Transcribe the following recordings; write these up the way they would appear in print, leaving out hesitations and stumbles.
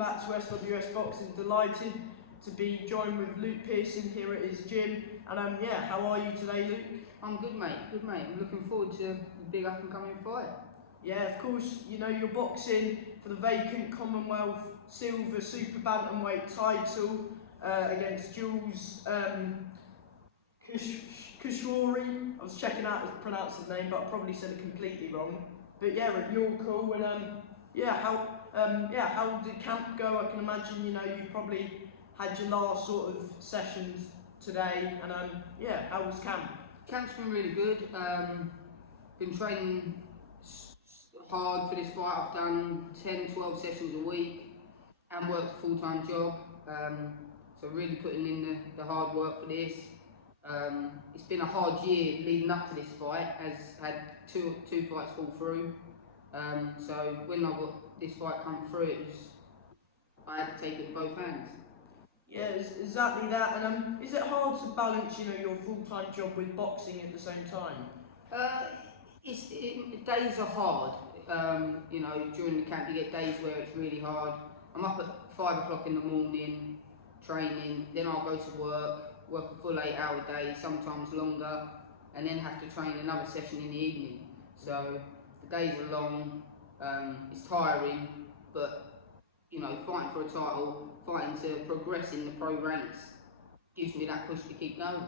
back to SWS Boxing. Delighted to be joined with Luke Pearson here at his gym. And yeah, how are you today, Luke? I'm good, mate. Good, mate. I'm looking forward to the big up and coming fight. Yeah, of course. You know, you're boxing for the vacant Commonwealth Silver Super Bantamweight title against Julias Kisarawe. I was checking out how to pronounce his name, but I probably said it completely wrong. But yeah, you're cool. And yeah, how did camp go? I can imagine, you know, you probably had your last sort of sessions today. And yeah, how was camp? Camp's been really good. Been training hard for this fight. I've done 10, 12 sessions a week and worked a full-time job. So really putting in the hard work for this. It's been a hard year leading up to this fight, as had two fights fall through. So when I got this fight come through, I had to take it in both hands. Yeah, exactly that. And is it hard to balance, you know, your full-time job with boxing at the same time? Days are hard. You know, during the camp you get days where it's really hard. I'm up at 5 o'clock in the morning, training, then I'll go to work a full 8-hour day, sometimes longer, and then have to train another session in the evening. So the days are long, it's tiring, but you know, fighting for a title, fighting to progress in the pro ranks gives me that push to keep going.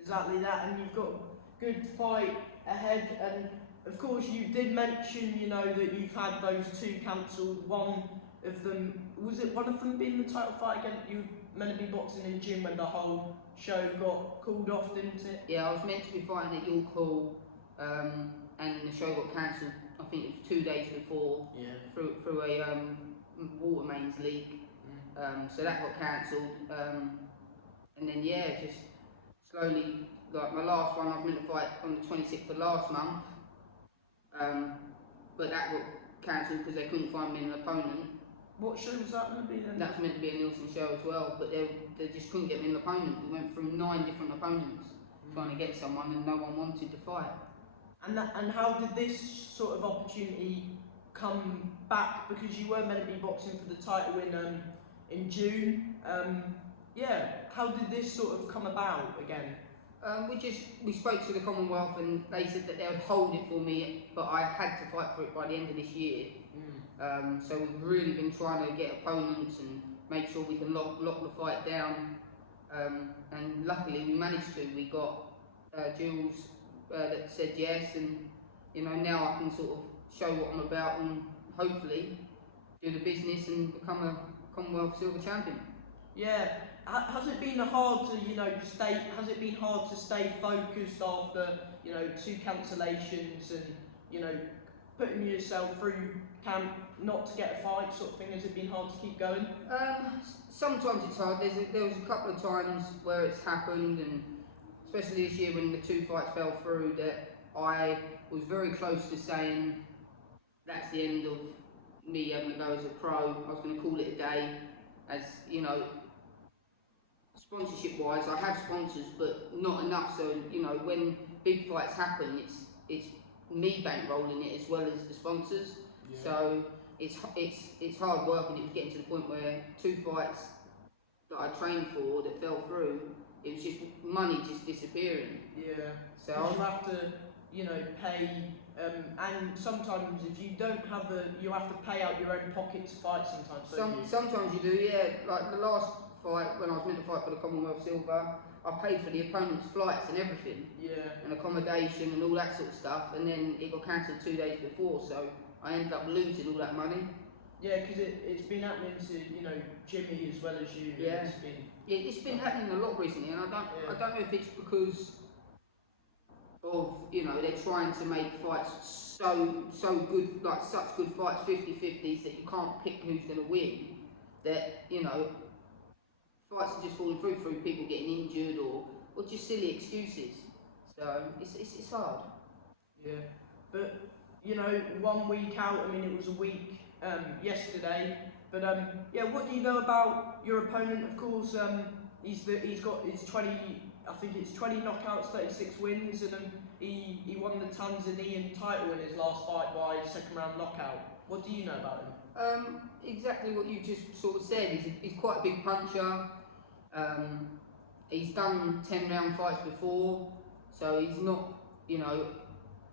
Exactly that, and you've got a good fight ahead, and of course you did mention, you know, that you've had those two cancelled. One of them, was it one of them being the title fight again? You were meant to be boxing in June when the whole show got called off, didn't it? Yeah, I was meant to be fighting at York Hall, and the show got cancelled, I think it was 2 days before, yeah, through a water mains leak. So that got cancelled, and then yeah, just slowly, like my last one I was meant to fight on the 26th of last month, but that got cancelled because they couldn't find me an opponent. What show was that meant to be then? That was meant to be a Nielsen show as well, but they just couldn't get me an opponent. We went through 9 different opponents trying to get someone, and no one wanted to fight. And how did this sort of opportunity come back? Because you were meant to be boxing for the title in June. Yeah, how did this sort of come about again? We spoke to the Commonwealth, and they said that they would hold it for me, but I had to fight for it by the end of this year. So we've really been trying to get opponents and make sure we can lock the fight down. And luckily we managed to. We got Jules that said yes, and you know, now I can sort of show what I'm about and hopefully do the business and become a Commonwealth Silver Champion. Yeah, has it been hard to, you know, has it been hard to stay focused after, you know, 2 cancellations and, you know, putting yourself through camp not to get a fight sort of thing? Has it been hard to keep going? Sometimes it's hard. There was a couple of times where it's happened, and especially this year when the 2 fights fell through, that I was very close to saying that's the end of me having to go as a pro. I was going to call it a day, as you know, sponsorship wise I have sponsors but not enough, so you know, when big fights happen it's me bankrolling it as well as the sponsors. Yeah. So it's hard work, and it was getting to the point where 2 fights that I trained for that fell through, it was just money just disappearing. Yeah. So you have to, you know, pay, and sometimes if you don't have you have to pay out your own pocket to fight sometimes. Sometimes you do, yeah. Like the last fight, when I was meant to fight for the Commonwealth Silver, I paid for the opponent's flights and everything. Yeah. And accommodation and all that sort of stuff, and then it got cancelled 2 days before, so I ended up losing all that money. Yeah, because it's been happening to, you know, Jimmy as well as you. Yeah. It's been happening a lot recently, and I don't know if it's because of, you know, they're trying to make fights so good, like such good fights, 50-50s, that you can't pick who's going to win. That, you know, fights are just falling through people getting injured or just silly excuses. So it's hard. Yeah, but you know, 1 week out. I mean, it was a week yesterday. But yeah, what do you know about your opponent? Of course, he's got his 20. I think it's 20 knockouts, 36 wins, and he won the Tanzanian title in his last fight by 2nd round knockout. What do you know about him? Exactly what you just sort of said. He's quite a big puncher. He's done 10-round fights before, so he's not, you know,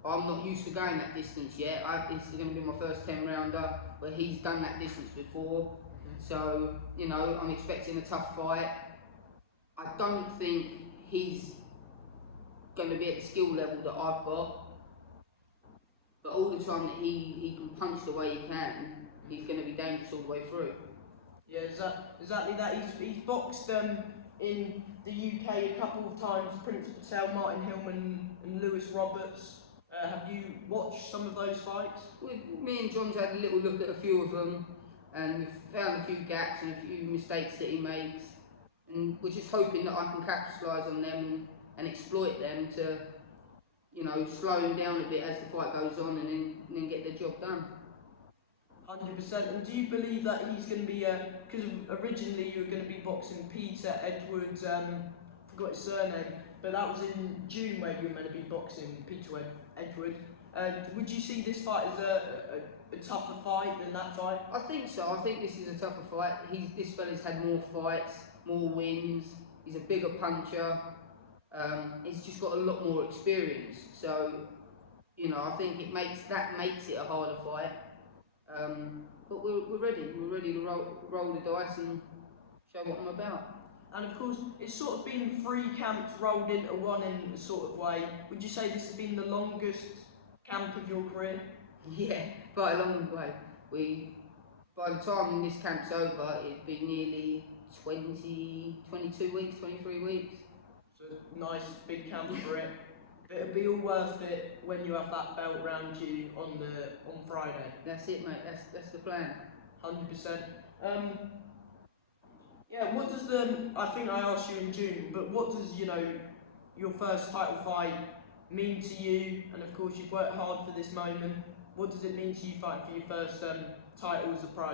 I'm not used to going that distance yet. This is going to be my first 10-rounder, where he's done that distance before. So, you know, I'm expecting a tough fight. I don't think he's going to be at the skill level that I've got, but all the time that he can punch the way he can, he's going to be dangerous all the way through. Yeah, exactly that. He's boxed in the UK a couple of times, Prince Patel, Martin Hillman and Lewis Roberts. Have you watched some of those fights? Me and John's had a little look at a few of them, and we've found a few gaps and a few mistakes that he makes, and we're just hoping that I can capitalise on them and exploit them to, you know, slow him down a bit as the fight goes on, and then get the job done. 100%. And do you believe that he's going to be, because originally you were going to be boxing Peter Edwards, forgot his surname, but that was in June where you were meant to be boxing Peter Edward. Would you see this fight as a tougher fight than that fight? I think so. I think this is a tougher fight. This fella's had more fights, more wins. He's a bigger puncher. He's just got a lot more experience. So, you know, I think it makes it a harder fight. But we're ready. We're ready to roll the dice and show what I'm about. And of course, it's sort of been 3 camps rolled into one in a sort of way. Would you say this has been the longest camp of your career? Yeah, by a long way. By the time this camp's over, it'd be nearly 22 weeks, 23 weeks. So nice big camp for it. But it'll be all worth it when you have that belt round you on Friday. That's it, mate. That's the plan. 100%. Yeah. What does I think I asked you in June, but what does, you know, your first title fight mean to you? And of course, you've worked hard for this moment. What does it mean to you fighting for your first title as a pro?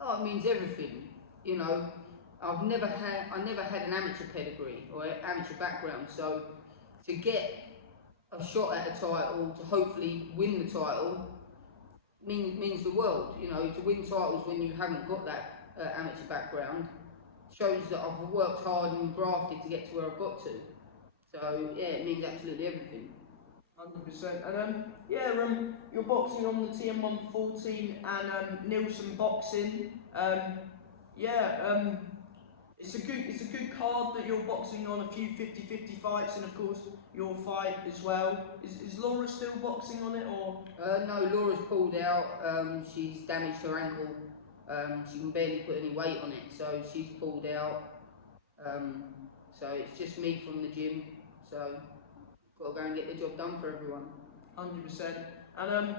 Oh, it means everything. You know, I never had an amateur pedigree or amateur background, so to get a shot at a title, to hopefully win the title, means the world. You know, to win titles when you haven't got that amateur background shows that I've worked hard and grafted to get to where I've got to. So yeah, it means absolutely everything. 100%. And you're boxing on the TM114 and Nielsen Boxing. It's a good card that you're boxing on, a few 50-50 fights, and of course your fight as well. Is Laura still boxing on it, or? No, Laura's pulled out. She's damaged her ankle. She can barely put any weight on it, so she's pulled out. So it's just me from the gym. So got to go and get the job done for everyone. 100%. And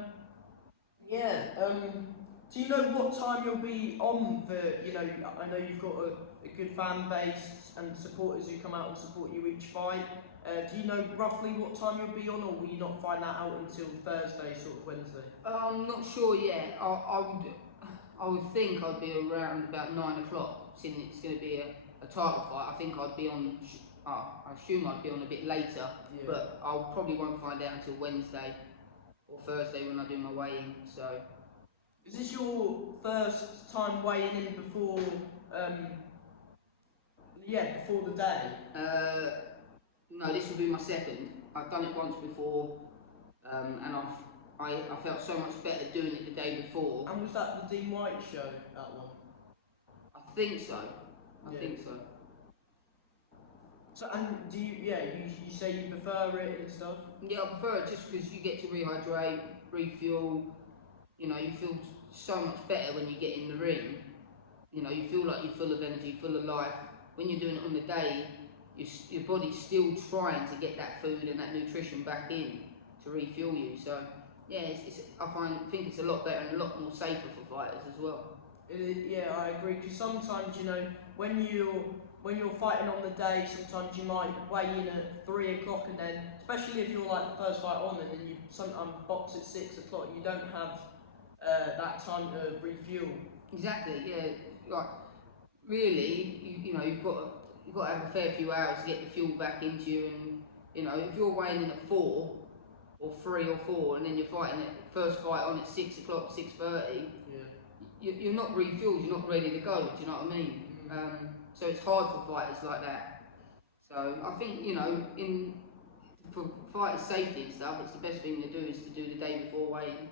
do you know what time you'll be on for? You know, I know you've got a good fan base and supporters who come out and support you each fight. Do you know roughly what time you'll be on, or will you not find that out until Thursday, sort of Wednesday? I'm not sure yet. I would think I'd be around about 9 o'clock, since it's going to be a title fight. I think I'd be on. I assume I'd be on a bit later, but I probably won't find out until Wednesday or Thursday when I do my weigh-in. So. Is this your first time weighing in before? Before the day. No, this will be my second. I've done it once before, and I felt so much better doing it the day before. And was that the Dean White show? That one? I think so. I think so. So, and do you say you prefer it and stuff? Yeah, I prefer it just because you get to rehydrate, refuel. You know, you feel so much better when you get in the ring. You know, you feel like you're full of energy, full of life. When you're doing it on the day, your body's still trying to get that food and that nutrition back in to refuel you. So, yeah, I think it's a lot better and a lot more safer for fighters as well. Yeah, I agree. Because sometimes, you know, when you're fighting on the day, sometimes you might weigh in at 3 o'clock, and then, especially if you're like the first fight on, and then you sometimes box at 6 o'clock, you don't have that time to refuel. Exactly. Yeah. Like, really, you know, you've got to have a fair few hours to get the fuel back into you, and you know, if you're weighing in at 4 or 3 or 4, and then you're fighting it first fight on at 6 o'clock, 6:30. Yeah. You're not refueled. You're not ready to go. Do you know what I mean? So it's hard for fighters like that. So I think, you know, for fighters' safety and stuff, it's the best thing to do is to do the day before weighing,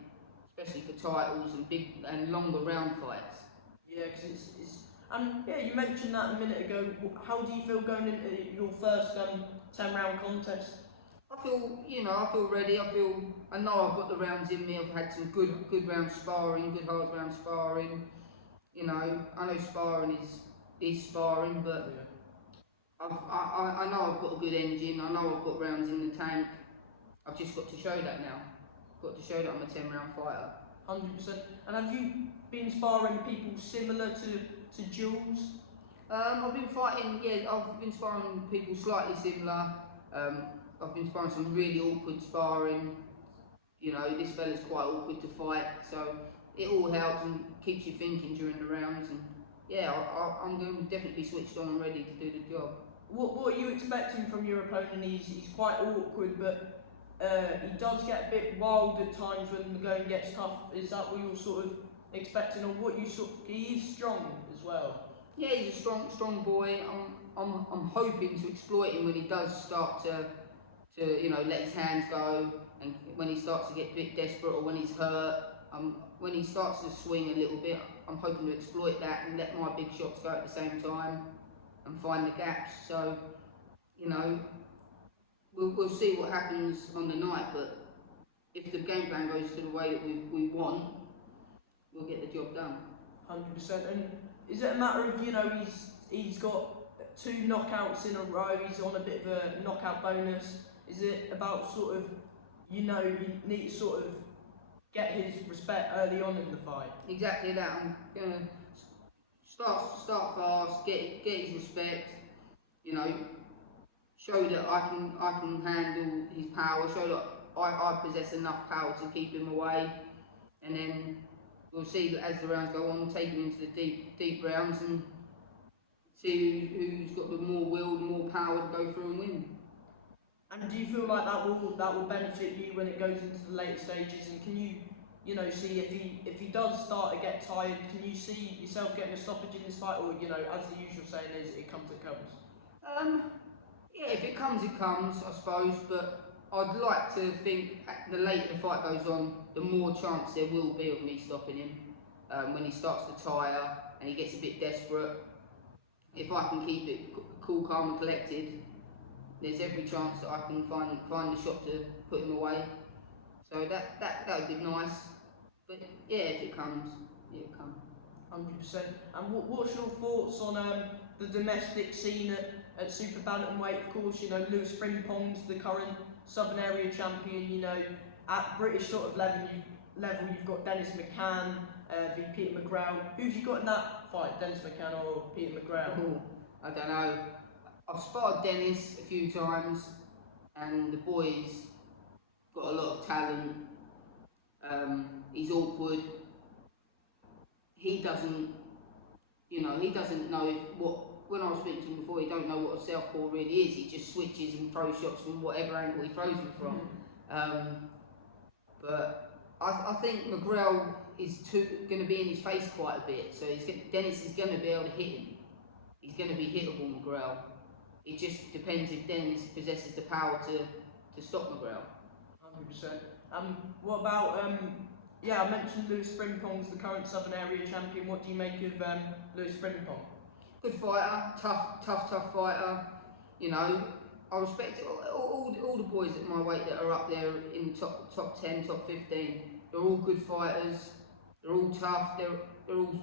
especially for titles and big and longer round fights. Yeah, because it's and yeah, you mentioned that a minute ago. How do you feel going into your first 10-round contest? I feel ready. I know I've got the rounds in me. I've had some good round sparring, good hard round sparring. You know, I know sparring is sparring, but I know I've got a good engine. I know I've got rounds in the tank. I've just got to show that now. Got to show that I'm a 10-round fighter. 100%. And have you been sparring people similar to Jules? I've been sparring people slightly similar. I've been sparring some really awkward sparring. You know, this fella's quite awkward to fight, so it all helps and keeps you thinking during the rounds. And yeah, I'm going to definitely be switched on and ready to do the job. What are you expecting from your opponent? He's quite awkward, but he does get a bit wild at times when the going gets tough. Is that what you're sort of expecting, or what you he is strong as well? Yeah, he's a strong boy. I'm hoping to exploit him when he does start to you know, let his hands go, and when he starts to get a bit desperate, or when he's hurt. When he starts to swing a little bit, I'm hoping to exploit that and let my big shots go at the same time and find the gaps. So, you know, we'll see what happens on the night, but if the game plan goes to the way that we want, we'll get the job done. 100%. And is it a matter of, you know, he's got 2 knockouts in a row, he's on a bit of a knockout bonus? Is it about sort of, you know, you need to sort of get his respect early on in the fight? Exactly that. I'm gonna start fast, get his respect. You know, show that I can handle his power. Show that I possess enough power to keep him away, and then we'll see that as the rounds go on, take him into the deep rounds and see who's got the more will, the more power to go through and win. And do you feel like that will benefit you when it goes into the later stages? And can you know, see if he does start to get tired, can you see yourself getting a stoppage in this fight, or, you know, as the usual saying is, it comes, it comes? Yeah, if it comes, it comes, I suppose. But I'd like to think the later the fight goes on, the more chance there will be of me stopping him. When he starts to tire and he gets a bit desperate, if I can keep it cool, calm and collected, there's every chance that I can find the shot to put him away. So that would be nice. But yeah, if it comes, it'll come. 100%. And what's your thoughts on the domestic scene at super bantamweight? Of course, you know, Lewis Frimpong's the current Southern Area champion. You know, at British sort of level, you've got Dennis McCann v Peter McGraw. Who've you got in that fight, Dennis McCann or Peter McGraw? Ooh, I don't know. I've sparred Dennis a few times, and the boy's got a lot of talent. He's awkward. He doesn't know when I was speaking to him before, he don't know what a southpaw really is. He just switches and throws shots from whatever angle he throws them from. But I think McGraw is going to be in his face quite a bit, so Dennis is going to be able to hit him. He's going to be hittable, McGraw. It just depends if Dennis possesses the power to stop McGraw. 100%. What about I mentioned Lewis Frimpong's the current Southern Area champion. What do you make of Lewis Frimpong? Good fighter, tough fighter. You know, I respect all the boys at my weight that are up there in the top 10, top 15. They're all good fighters. They're all tough. They're all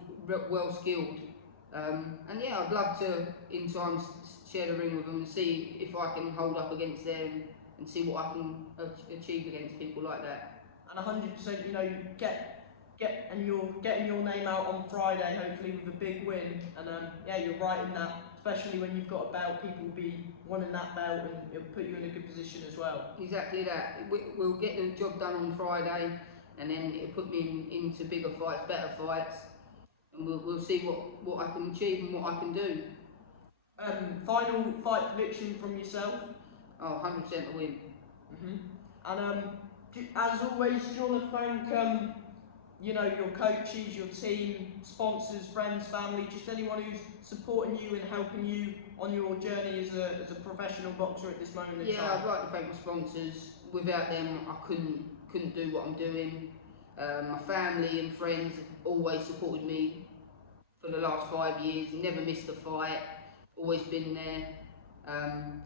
well skilled. And yeah, I'd love to in time share the ring with them and see if I can hold up against them and see what I can achieve against people like that. And 100%, you know, and you're getting your name out on Friday, hopefully with a big win. And yeah, you're right in that, especially when you've got a belt. People will be wanting that belt, and it'll put you in a good position as well. Exactly that. We'll get the job done on Friday, and then it'll put me into bigger fights, better fights, and we'll see what I can achieve and what I can do. Final fight prediction from yourself? Oh, 100% a win. And As always, do you want to thank you know, your coaches, your team, sponsors, friends, family, just anyone who's supporting you and helping you on your journey as a professional boxer at this moment in time? Yeah, I'd like to thank my sponsors. Without them, I couldn't do what I'm doing. My family and friends have always supported me for the last 5 years. Never missed a fight. Always been there.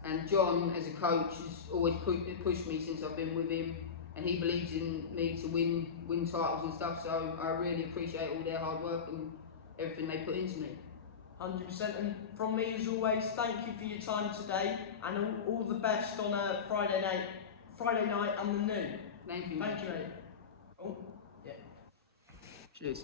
And John, as a coach, has always pushed me since I've been with him, and he believes in me to win titles and stuff. So I really appreciate all their hard work and everything they put into me. 100%. And from me, as always, thank you for your time today, and all the best on a Friday night and the noon. Thank you. Thank you, mate. Oh, yeah. Cheers.